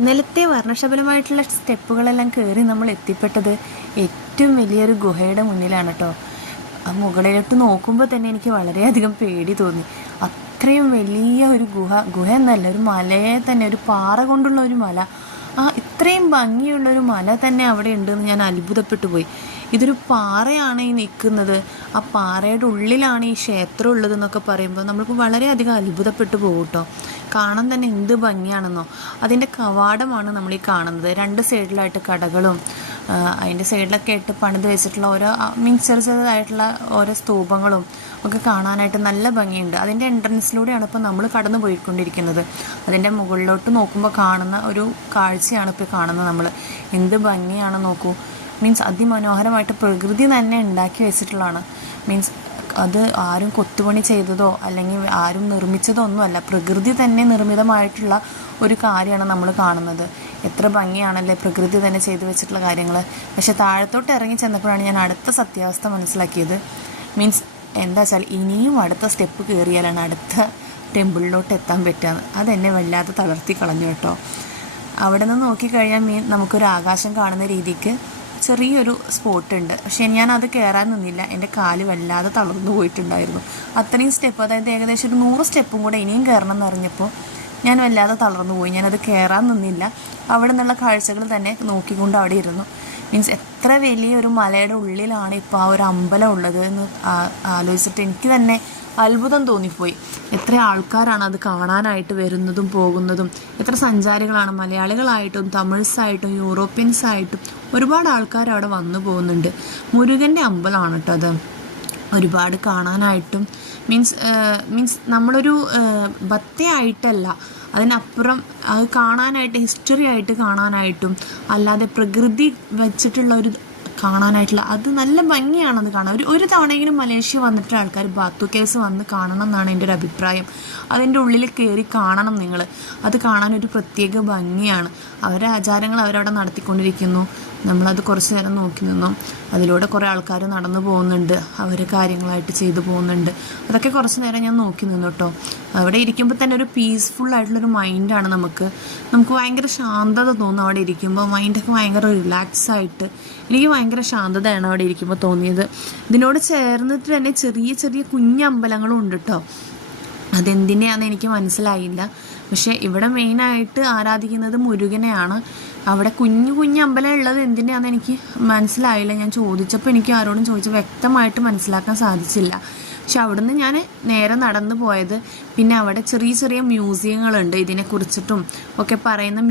ഇന്നലത്തെ വർണ്ണശബലമായിട്ടുള്ള സ്റ്റെപ്പുകളെല്ലാം കയറി നമ്മൾ എത്തിപ്പെട്ടത് ഏറ്റവും വലിയൊരു ഗുഹയുടെ മുന്നിലാണ് കേട്ടോ. ആ മുകളിലോട്ട് നോക്കുമ്പോൾ തന്നെ എനിക്ക് വളരെയധികം പേടി തോന്നി. അത്രയും വലിയ ഒരു ഗുഹ എന്നല്ല, ഒരു മലയെ തന്നെ, ഒരു പാറ കൊണ്ടുള്ള ഒരു മല. ഇത്രയും ഭംഗിയുള്ളൊരു മല തന്നെ അവിടെ ഉണ്ടെന്ന് ഞാൻ അത്ഭുതപ്പെട്ടു പോയി. ഇതൊരു പാറയാണ് ഈ നിൽക്കുന്നത്, ആ പാറയുടെ ഉള്ളിലാണ് ഈ ക്ഷേത്രം ഉള്ളതെന്നൊക്കെ പറയുമ്പോൾ നമ്മൾക്ക് വളരെയധികം അത്ഭുതപ്പെട്ടു പോകും കേട്ടോ. കാണാൻ തന്നെ എന്ത് ഭംഗിയാണെന്നോ. അതിൻ്റെ കവാടമാണ് നമ്മൾ ഈ കാണുന്നത്. രണ്ട് സൈഡിലായിട്ട് കടകളും അതിൻ്റെ സൈഡിലൊക്കെ ആയിട്ട് പണിത് വെച്ചിട്ടുള്ള ഓരോ ചെറുതായിട്ടുള്ള ഓരോ സ്തൂപങ്ങളും ഒക്കെ കാണാനായിട്ട് നല്ല ഭംഗിയുണ്ട്. അതിൻ്റെ എൻട്രൻസിലൂടെയാണ് ഇപ്പോൾ നമ്മൾ കടന്നു പോയിക്കൊണ്ടിരിക്കുന്നത്. അതിൻ്റെ മുകളിലോട്ട് നോക്കുമ്പോൾ കാണുന്ന ഒരു കാഴ്ചയാണ് ഇപ്പോൾ കാണുന്നത് നമ്മൾ. എന്ത് ഭംഗിയാണ് നോക്കൂ. അതിമനോഹരമായിട്ട് പ്രകൃതി തന്നെ ഉണ്ടാക്കി വെച്ചിട്ടുള്ളതാണ്. അത് ആരും കൊത്തുപണി ചെയ്തതോ അല്ലെങ്കിൽ ആരും നിർമ്മിച്ചതോ ഒന്നുമല്ല, പ്രകൃതി തന്നെ നിർമ്മിതമായിട്ടുള്ള ഒരു കാര്യമാണ് നമ്മൾ കാണുന്നത്. എത്ര ഭംഗിയാണല്ലേ പ്രകൃതി തന്നെ ചെയ്തു വെച്ചിട്ടുള്ള കാര്യങ്ങൾ. പക്ഷെ താഴത്തോട്ട് ഇറങ്ങി ചെന്നപ്പോഴാണ് ഞാൻ അടുത്ത സത്യാവസ്ഥ മനസ്സിലാക്കിയത്. എന്താ വെച്ചാൽ ഇനിയും അടുത്ത സ്റ്റെപ്പ് കയറിയാലാണ് അടുത്ത ടെമ്പിളിലോട്ട് എത്താൻ പറ്റുകയെന്ന്. അതെന്നെ വല്ലാതെ തളർത്തി കളഞ്ഞു കേട്ടോ. അവിടെ നിന്ന് നോക്കിക്കഴിഞ്ഞാൽ നമുക്കൊരു ആകാശം കാണുന്ന രീതിക്ക് ചെറിയൊരു സ്പോട്ടുണ്ട്. പക്ഷേ ഞാനത് കയറാൻ നിന്നില്ല. എൻ്റെ കാല് വല്ലാതെ തളർന്നു പോയിട്ടുണ്ടായിരുന്നു. അത്രയും സ്റ്റെപ്പ്, അതായത് ഏകദേശം ഒരു 100 സ്റ്റെപ്പും കൂടെ ഇനിയും കയറണം എന്ന് അറിഞ്ഞപ്പോൾ ഞാൻ വല്ലാതെ തളർന്നു പോയി. ഞാനത് കയറാൻ നിന്നില്ല. അവിടെ നിന്നുള്ള കാഴ്ചകൾ തന്നെ നോക്കിക്കൊണ്ട് അവിടെ ഇരുന്നു. എത്ര വലിയൊരു മലയുടെ ഉള്ളിലാണ് ഇപ്പോൾ ആ ഒരു അമ്പലം ഉള്ളത് എന്ന് ആലോചിച്ചിട്ട് എനിക്ക് തന്നെ അത്ഭുതം തോന്നിപ്പോയി. എത്ര ആൾക്കാരാണ് അത് കാണാനായിട്ട് വരുന്നതും പോകുന്നതും. എത്ര സഞ്ചാരികളാണ്, മലയാളികളായിട്ടും തമിഴ്സായിട്ടും യൂറോപ്യൻസായിട്ടും ഒരുപാട് ആൾക്കാർ അവിടെ വന്നു പോകുന്നുണ്ട്. മുരുകൻ്റെ അമ്പലമാണ് കേട്ടോ അത്. ഒരുപാട് കാണാനായിട്ടും നമ്മളൊരു ഭക്തിയായിട്ടല്ല, അതിനപ്പുറം അത് കാണാനായിട്ട്, ഹിസ്റ്ററി ആയിട്ട് കാണാനായിട്ടും അല്ലാതെ പ്രകൃതി വെച്ചിട്ടുള്ള ഒരു കാണാനായിട്ടുള്ള അത് നല്ല ഭംഗിയാണത് കാണാൻ. ഒരു തവണയെങ്കിലും മലേഷ്യ വന്നിട്ട് ആൾക്കാർ ബാത്തു കേവ്സ് വന്ന് കാണണം എന്നാണ് എൻ്റെ ഒരു അഭിപ്രായം. അതിൻ്റെ ഉള്ളിൽ കയറി കാണണം നിങ്ങൾ. അത് കാണാനൊരു പ്രത്യേക ഭംഗിയാണ്. അവരുടെ ആചാരങ്ങൾ അവരവിടെ നടത്തിക്കൊണ്ടിരിക്കുന്നു. നമ്മളത് കുറച്ച് നേരം നോക്കി നിന്നു. അതിലൂടെ കുറേ ആൾക്കാർ നടന്നു പോകുന്നുണ്ട്, അവർ കാര്യങ്ങളായിട്ട് ചെയ്തു പോകുന്നുണ്ട്. അതൊക്കെ കുറച്ച് നേരം ഞാൻ നോക്കി നിന്നു കേട്ടോ. അവിടെ ഇരിക്കുമ്പോൾ തന്നെ ഒരു പീസ്ഫുള്ളായിട്ടുള്ളൊരു മൈൻഡാണ് നമുക്ക് ഭയങ്കര ശാന്തത തോന്നും അവിടെ ഇരിക്കുമ്പോൾ. മൈൻഡൊക്കെ ഭയങ്കര റിലാക്സായിട്ട് എനിക്ക് ഭയങ്കര ശാന്തതയാണ് അവിടെ ഇരിക്കുമ്പോൾ തോന്നിയത്. ഇതിനോട് ചേർന്നിട്ട് തന്നെ ചെറിയ ചെറിയ കുഞ്ഞമ്പലങ്ങളും ഉണ്ട് കേട്ടോ. അതെന്തിനെയാണെന്ന് എനിക്ക് മനസ്സിലായില്ല. പക്ഷേ ഇവിടെ മെയിനായിട്ട് ആരാധിക്കുന്നത് മുരുകനെയാണ്. അവിടെ കുഞ്ഞു അമ്പലം ഉള്ളത് എന്തിനാണെന്ന് എനിക്ക് മനസ്സിലായില്ല. ഞാൻ ചോദിച്ചപ്പോൾ എനിക്ക് ആരോടും ചോദിച്ചപ്പോൾ വ്യക്തമായിട്ട് മനസ്സിലാക്കാൻ സാധിച്ചില്ല. പക്ഷെ അവിടുന്ന് ഞാൻ നേരെ നടന്നു പോയത്. പിന്നെ അവിടെ ചെറിയ ചെറിയ മ്യൂസിയങ്ങളുണ്ട്, ഇതിനെക്കുറിച്ചിട്ടും ഒക്കെ പറയുന്ന